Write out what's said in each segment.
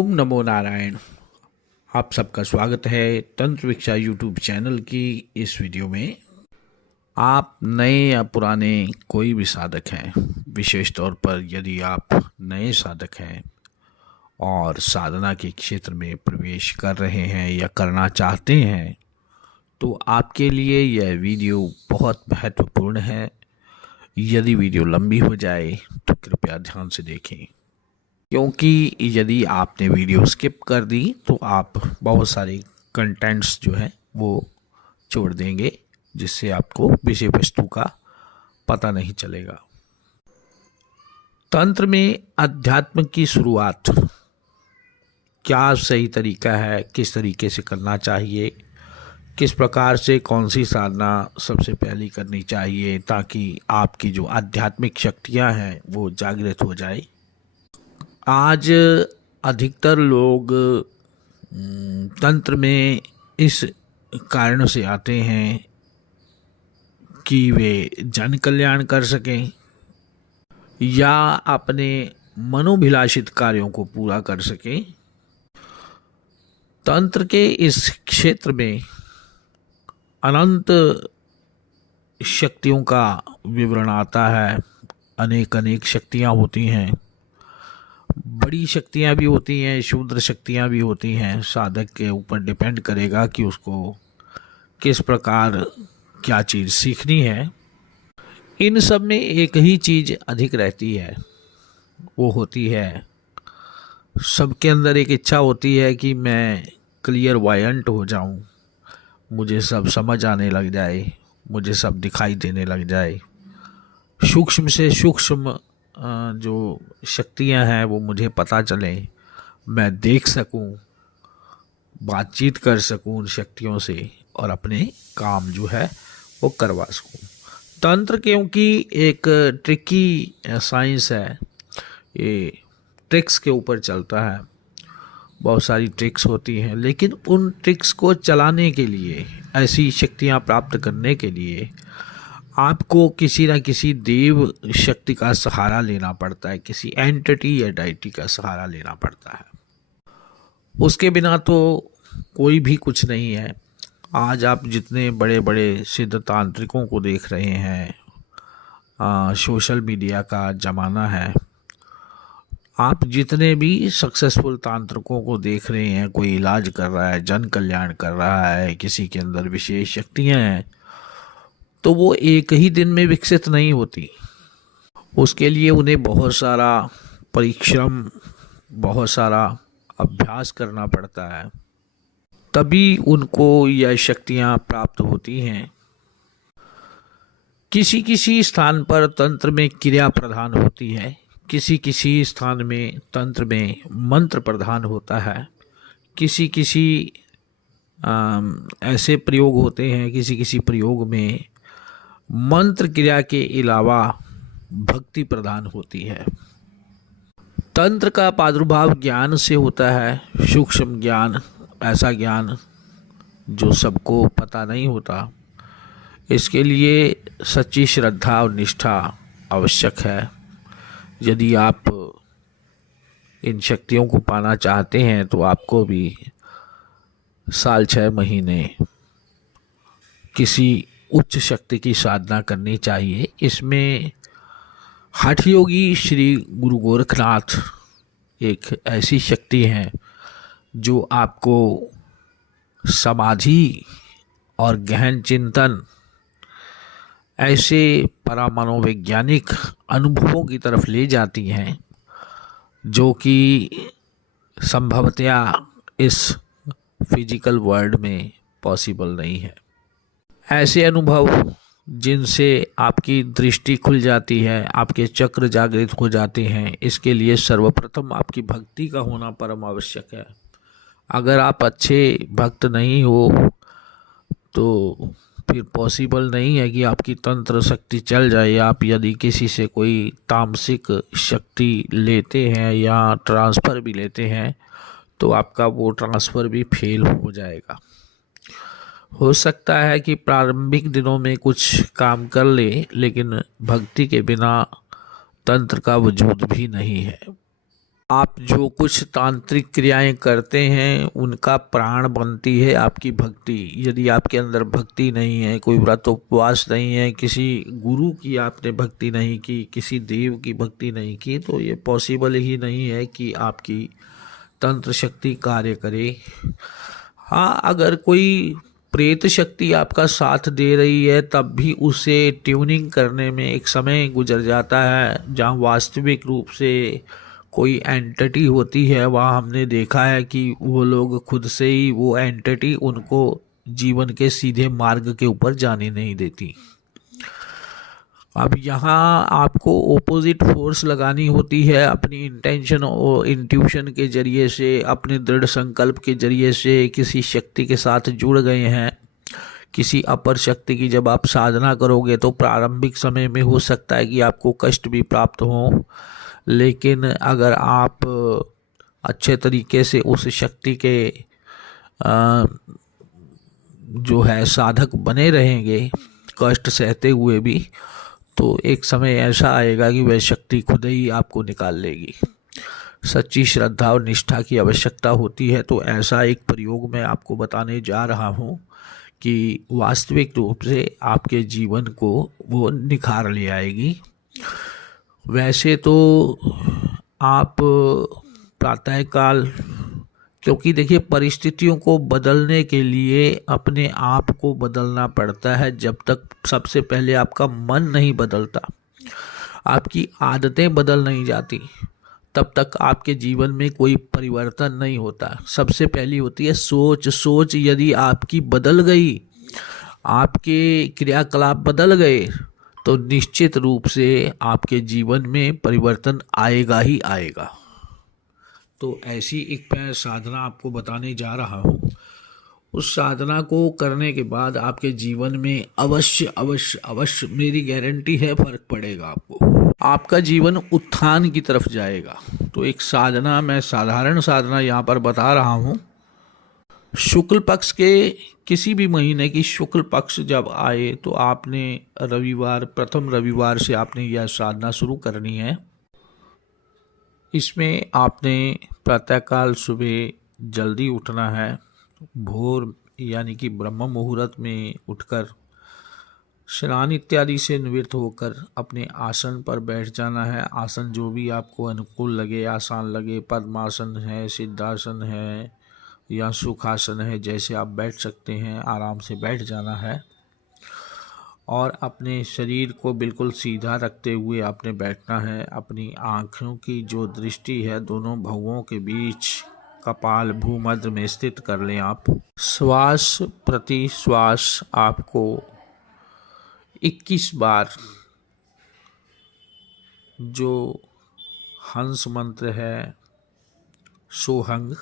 ओम नमो नारायण। आप सबका स्वागत है तंत्र विक्षा यूट्यूब चैनल की इस वीडियो में। आप नए या पुराने कोई भी साधक हैं, विशेष तौर पर यदि आप नए साधक हैं और साधना के क्षेत्र में प्रवेश कर रहे हैं या करना चाहते हैं, तो आपके लिए यह वीडियो बहुत महत्वपूर्ण है। यदि वीडियो लंबी हो जाए तो कृपया ध्यान से देखें, क्योंकि यदि आपने वीडियो स्किप कर दी तो आप बहुत सारे कंटेंट्स जो है वो छोड़ देंगे, जिससे आपको विषय वस्तु का पता नहीं चलेगा। तंत्र में अध्यात्म की शुरुआत क्या सही तरीका है, किस तरीके से करना चाहिए, किस प्रकार से कौन सी साधना सबसे पहले करनी चाहिए ताकि आपकी जो आध्यात्मिक शक्तियां हैं वो जागृत हो जाए। आज अधिकतर लोग तंत्र में इस कारण से आते हैं कि वे जन कल्याण कर सकें या अपने मनोभिलाषित कार्यों को पूरा कर सकें। तंत्र के इस क्षेत्र में अनंत शक्तियों का विवरण आता है। अनेक अनेक शक्तियाँ होती हैं, बड़ी शक्तियाँ भी होती हैं, क्षुद्र शक्तियाँ भी होती हैं। साधक के ऊपर डिपेंड करेगा कि उसको किस प्रकार क्या चीज़ सीखनी है। इन सब में एक ही चीज़ अधिक रहती है, वो होती है, सबके अंदर एक इच्छा होती है कि मैं क्लियर वायंट हो जाऊं, मुझे सब समझ आने लग जाए, मुझे सब दिखाई देने लग जाए, सूक्ष्म से सूक्ष्म जो शक्तियां हैं वो मुझे पता चले, मैं देख सकूं, बातचीत कर सकूं उन शक्तियों से और अपने काम जो है वो करवा सकूं। तंत्र क्योंकि एक ट्रिकी साइंस है, ये ट्रिक्स के ऊपर चलता है, बहुत सारी ट्रिक्स होती हैं, लेकिन उन ट्रिक्स को चलाने के लिए, ऐसी शक्तियां प्राप्त करने के लिए आपको किसी न किसी देव शक्ति का सहारा लेना पड़ता है, किसी एंटिटी या डाइटी का सहारा लेना पड़ता है। उसके बिना तो कोई भी कुछ नहीं है। आज आप जितने बड़े बड़े सिद्ध तांत्रिकों को देख रहे हैं, सोशल मीडिया का ज़माना है, आप जितने भी सक्सेसफुल तांत्रिकों को देख रहे हैं, कोई इलाज कर रहा है, जन कल्याण कर रहा है, किसी के अंदर विशेष शक्तियाँ हैं, तो वो एक ही दिन में विकसित नहीं होती। उसके लिए उन्हें बहुत सारा परिश्रम, बहुत सारा अभ्यास करना पड़ता है, तभी उनको यह शक्तियाँ प्राप्त होती हैं। किसी किसी स्थान पर तंत्र में क्रिया प्रधान होती है, किसी किसी स्थान में तंत्र में मंत्र प्रधान होता है, किसी किसी ऐसे प्रयोग होते हैं, किसी किसी प्रयोग में मंत्र क्रिया के अलावा भक्ति प्रधान होती है। तंत्र का प्रादुर्भाव ज्ञान से होता है, सूक्ष्म ज्ञान, ऐसा ज्ञान जो सबको पता नहीं होता। इसके लिए सच्ची श्रद्धा और निष्ठा आवश्यक है। यदि आप इन शक्तियों को पाना चाहते हैं तो आपको भी साल 6 महीने किसी उच्च शक्ति की साधना करनी चाहिए। इसमें हठ योगी श्री गुरु गोरखनाथ एक ऐसी शक्ति है जो आपको समाधि और गहन चिंतन, ऐसे परामनोवैज्ञानिक अनुभवों की तरफ ले जाती हैं जो कि संभवतया इस फिजिकल वर्ल्ड में पॉसिबल नहीं है। ऐसे अनुभव जिनसे आपकी दृष्टि खुल जाती है, आपके चक्र जागृत हो जाते हैं, इसके लिए सर्वप्रथम आपकी भक्ति का होना परम आवश्यक है। अगर आप अच्छे भक्त नहीं हो तो फिर पॉसिबल नहीं है कि आपकी तंत्र शक्ति चल जाए। आप यदि किसी से कोई तामसिक शक्ति लेते हैं या ट्रांसफ़र भी लेते हैं तो आपका वो ट्रांसफ़र भी फेल हो जाएगा। हो सकता है कि प्रारंभिक दिनों में कुछ काम कर ले, लेकिन भक्ति के बिना तंत्र का वजूद भी नहीं है। आप जो कुछ तांत्रिक क्रियाएं करते हैं उनका प्राण बनती है आपकी भक्ति। यदि आपके अंदर भक्ति नहीं है, कोई व्रत उपवास नहीं है, किसी गुरु की आपने भक्ति नहीं की, किसी देव की भक्ति नहीं की, तो ये पॉसिबल ही नहीं है कि आपकी तंत्र शक्ति कार्य करे। हाँ, अगर कोई प्रेत शक्ति आपका साथ दे रही है तब भी उसे ट्यूनिंग करने में एक समय गुजर जाता है। जहाँ वास्तविक रूप से कोई एंटिटी होती है, वहाँ हमने देखा है कि वो लोग खुद से ही, वो एंटिटी उनको जीवन के सीधे मार्ग के ऊपर जाने नहीं देती। अब यहाँ आपको ओपोजिट फोर्स लगानी होती है अपनी इंटेंशन और इंट्यूशन के जरिए से, अपने दृढ़ संकल्प के जरिए से। किसी शक्ति के साथ जुड़ गए हैं, किसी अपर शक्ति की जब आप साधना करोगे तो प्रारंभिक समय में हो सकता है कि आपको कष्ट भी प्राप्त हो, लेकिन अगर आप अच्छे तरीके से उस शक्ति के जो है साधक बने रहेंगे, कष्ट सहते हुए भी, तो एक समय ऐसा आएगा कि वह शक्ति खुद ही आपको निकाल लेगी। सच्ची श्रद्धा और निष्ठा की आवश्यकता होती है। तो ऐसा एक प्रयोग मैं आपको बताने जा रहा हूँ कि वास्तविक रूप से आपके जीवन को वो निखार ले आएगी। वैसे तो आप प्रातःकाल, क्योंकि देखिए परिस्थितियों को बदलने के लिए अपने आप को बदलना पड़ता है। जब तक सबसे पहले आपका मन नहीं बदलता, आपकी आदतें बदल नहीं जाती, तब तक आपके जीवन में कोई परिवर्तन नहीं होता। सबसे पहली होती है सोच। सोच यदि आपकी बदल गई, आपके क्रियाकलाप बदल गए, तो निश्चित रूप से आपके जीवन में परिवर्तन आएगा ही आएगा। तो ऐसी एक मैं साधना आपको बताने जा रहा हूँ। उस साधना को करने के बाद आपके जीवन में अवश्य अवश्य अवश्य, मेरी गारंटी है, फर्क पड़ेगा आपको। आपका जीवन उत्थान की तरफ जाएगा। तो एक साधना, मैं साधारण साधना यहाँ पर बता रहा हूँ। शुक्ल पक्ष के किसी भी महीने की शुक्ल पक्ष जब आए तो आपने रविवार, प्रथम रविवार से आपने यह साधना शुरू करनी है। इसमें आपने प्रातःकाल सुबह जल्दी उठना है। भोर यानी कि ब्रह्म मुहूर्त में उठकर स्नान इत्यादि से निवृत्त होकर अपने आसन पर बैठ जाना है। आसन जो भी आपको अनुकूल लगे, आसान लगे, पद्मासन है, सिद्धासन है या सुखासन है, जैसे आप बैठ सकते हैं, आराम से बैठ जाना है। और अपने शरीर को बिल्कुल सीधा रखते हुए आपने बैठना है। अपनी आँखों की जो दृष्टि है दोनों भौहों के बीच कपाल भूमध्य में स्थित कर लें आप। श्वास प्रति श्वास आपको 21 बार जो हंस मंत्र है, सोहंग,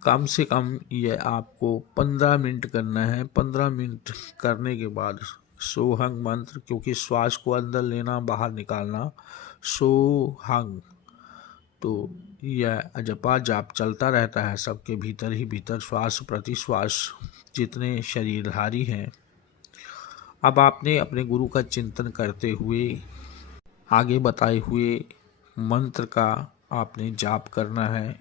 कम से कम यह आपको 15 मिनट करना है। 15 मिनट करने के बाद सोहंग मंत्र, क्योंकि श्वास को अंदर लेना बाहर निकालना, सोहंग, तो यह जपा जाप चलता रहता है सबके भीतर ही भीतर, श्वास प्रति श्वास, जितने शरीरधारी हैं। अब आपने अपने गुरु का चिंतन करते हुए आगे बताए हुए मंत्र का आपने जाप करना है।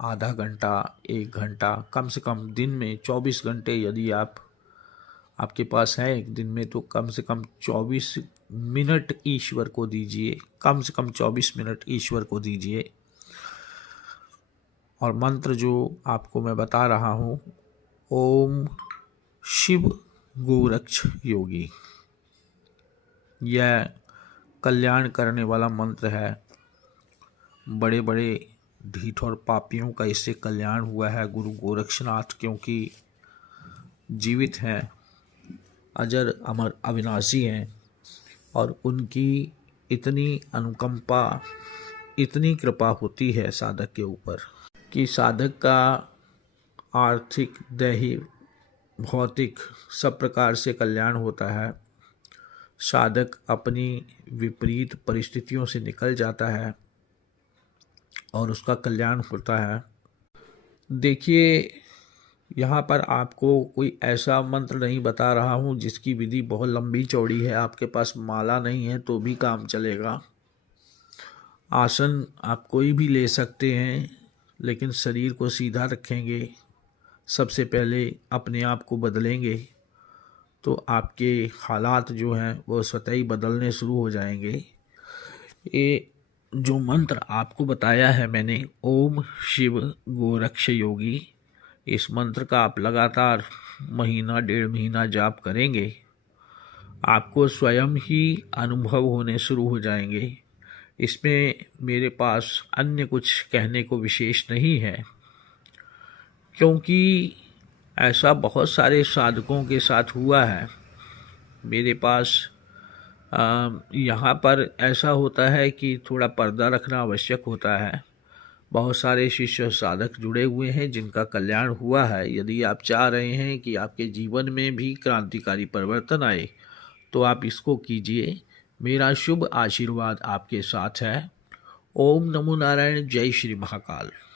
आधा घंटा, 1 घंटा, कम से कम दिन में 24 घंटे यदि आपके पास है एक दिन में, तो कम से कम 24 मिनट ईश्वर को दीजिए। कम से कम 24 मिनट ईश्वर को दीजिए। और मंत्र जो आपको मैं बता रहा हूँ, ओम शिव गोरक्ष योगी, यह कल्याण करने वाला मंत्र है। बड़े बड़े ढीठ और पापियों का इससे कल्याण हुआ है। गुरु गोरक्षनाथ क्योंकि जीवित हैं, अजर अमर अविनाशी हैं, और उनकी इतनी अनुकंपा, इतनी कृपा होती है साधक के ऊपर कि साधक का आर्थिक, दैहिक, भौतिक सब प्रकार से कल्याण होता है। साधक अपनी विपरीत परिस्थितियों से निकल जाता है और उसका कल्याण होता है। देखिए, यहाँ पर आपको कोई ऐसा मंत्र नहीं बता रहा हूँ जिसकी विधि बहुत लंबी चौड़ी है। आपके पास माला नहीं है तो भी काम चलेगा। आसन आप कोई भी ले सकते हैं, लेकिन शरीर को सीधा रखेंगे, सबसे पहले अपने आप को बदलेंगे तो आपके हालात जो हैं वो स्वतः ही बदलने शुरू हो जाएंगे। ये जो मंत्र आपको बताया है मैंने, ओम शिव गोरक्ष योगी, इस मंत्र का आप लगातार महीना 1.5 महीना जाप करेंगे, आपको स्वयं ही अनुभव होने शुरू हो जाएंगे। इसमें मेरे पास अन्य कुछ कहने को विशेष नहीं है, क्योंकि ऐसा बहुत सारे साधकों के साथ हुआ है। मेरे पास यहाँ पर ऐसा होता है कि थोड़ा पर्दा रखना आवश्यक होता है। बहुत सारे शिष्य साधक जुड़े हुए हैं जिनका कल्याण हुआ है। यदि आप चाह रहे हैं कि आपके जीवन में भी क्रांतिकारी परिवर्तन आए तो आप इसको कीजिए। मेरा शुभ आशीर्वाद आपके साथ है। ओम नमो नारायण। जय श्री महाकाल।